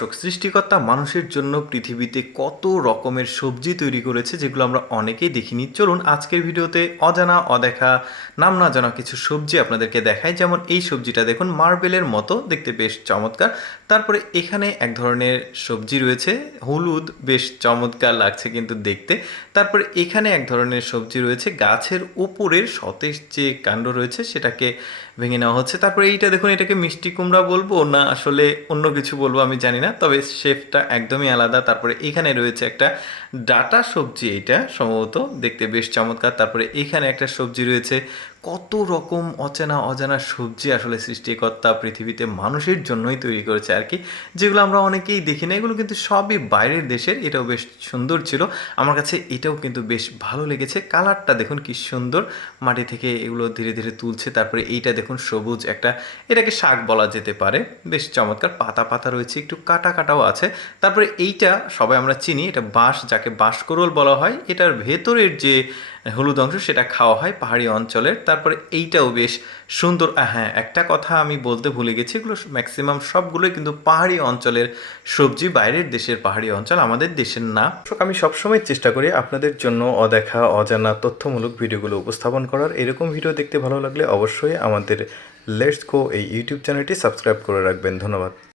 দর্শক, সৃষ্টিকর্তা মানুষের জন্য পৃথিবীতে কত রকমের সবজি তৈরি করেছে যেগুলো আমরা অনেকেই দেখিনি। চলুন আজকের ভিডিওতে অজানা অদেখা নাম না জানা কিছু সবজি আপনাদেরকে দেখাই। যেমন এই সবজিটা দেখুন, মার্বেলের মতো দেখতে, বেশ চমৎকার। তারপরে এখানে এক ধরনের সবজি রয়েছে হলুদ, বেশ চমৎকার লাগছে কিন্তু দেখতে। তারপরে এখানে এক ধরনের সবজি রয়েছে গাছের উপরের সতেজ যে কাণ্ড রয়েছে সেটাকে ভেঙে নেওয়া হচ্ছে। তারপরে এইটা দেখুন, এটাকে মিষ্টি কুমড়া বলবো না আসলে অন্য কিছু বলবো আমি জানি না, তবে শেপটা একদমই আলাদা। তারপরে এখানে রয়েছে একটা ডাটা সবজি, এটা সম্ভবত দেখতে বেশ চমৎকার। তারপরে এখানে একটা সবজি রয়েছে। কত রকম অচেনা অজানা সবজি আসলে সৃষ্টিকর্তা পৃথিবীতে মানুষের জন্যই তৈরি করেছে আর কি, যেগুলো আমরা অনেকেই দেখি না। এগুলো কিন্তু সবই বাইরের দেশের। এটাও বেশ সুন্দর ছিল আমার কাছে, এটাও কিন্তু বেশ ভালো লেগেছে। কালারটা দেখুন কি সুন্দর, মাটি থেকে এগুলো ধীরে ধীরে তুলছে। তারপরে এইটা দেখুন সবুজ একটা, এটাকে শাক বলা যেতে পারে, বেশ চমৎকার। পাতা পাতা রয়েছে, একটু কাটা কাটাও আছে। তারপরে এইটা সবাই আমরা চিনি, এটা বাঁশ, যাকে বাঁশকরোল বলা হয়। এটার ভেতরের যে হলুদ অংশ সেটা খাওয়া হয় পাহাড়ি অঞ্চলের। তারপরে এইটাও বেশ সুন্দর। হ্যাঁ, একটা কথা আমি বলতে ভুলে গেছি, এগুলো ম্যাক্সিমাম সবগুলোই কিন্তু পাহাড়ি অঞ্চলের সবজি, বাইরের দেশের পাহাড়ি অঞ্চল, আমাদের দেশের না। আমি সবসময় চেষ্টা করি আপনাদের জন্য অদেখা অজানা তথ্যমূলক ভিডিওগুলো উপস্থাপন করার। এরকম ভিডিও দেখতে ভালো লাগলে অবশ্যই আমাদের লেটস গো এই ইউটিউব চ্যানেলটি সাবস্ক্রাইব করে রাখবেন। ধন্যবাদ।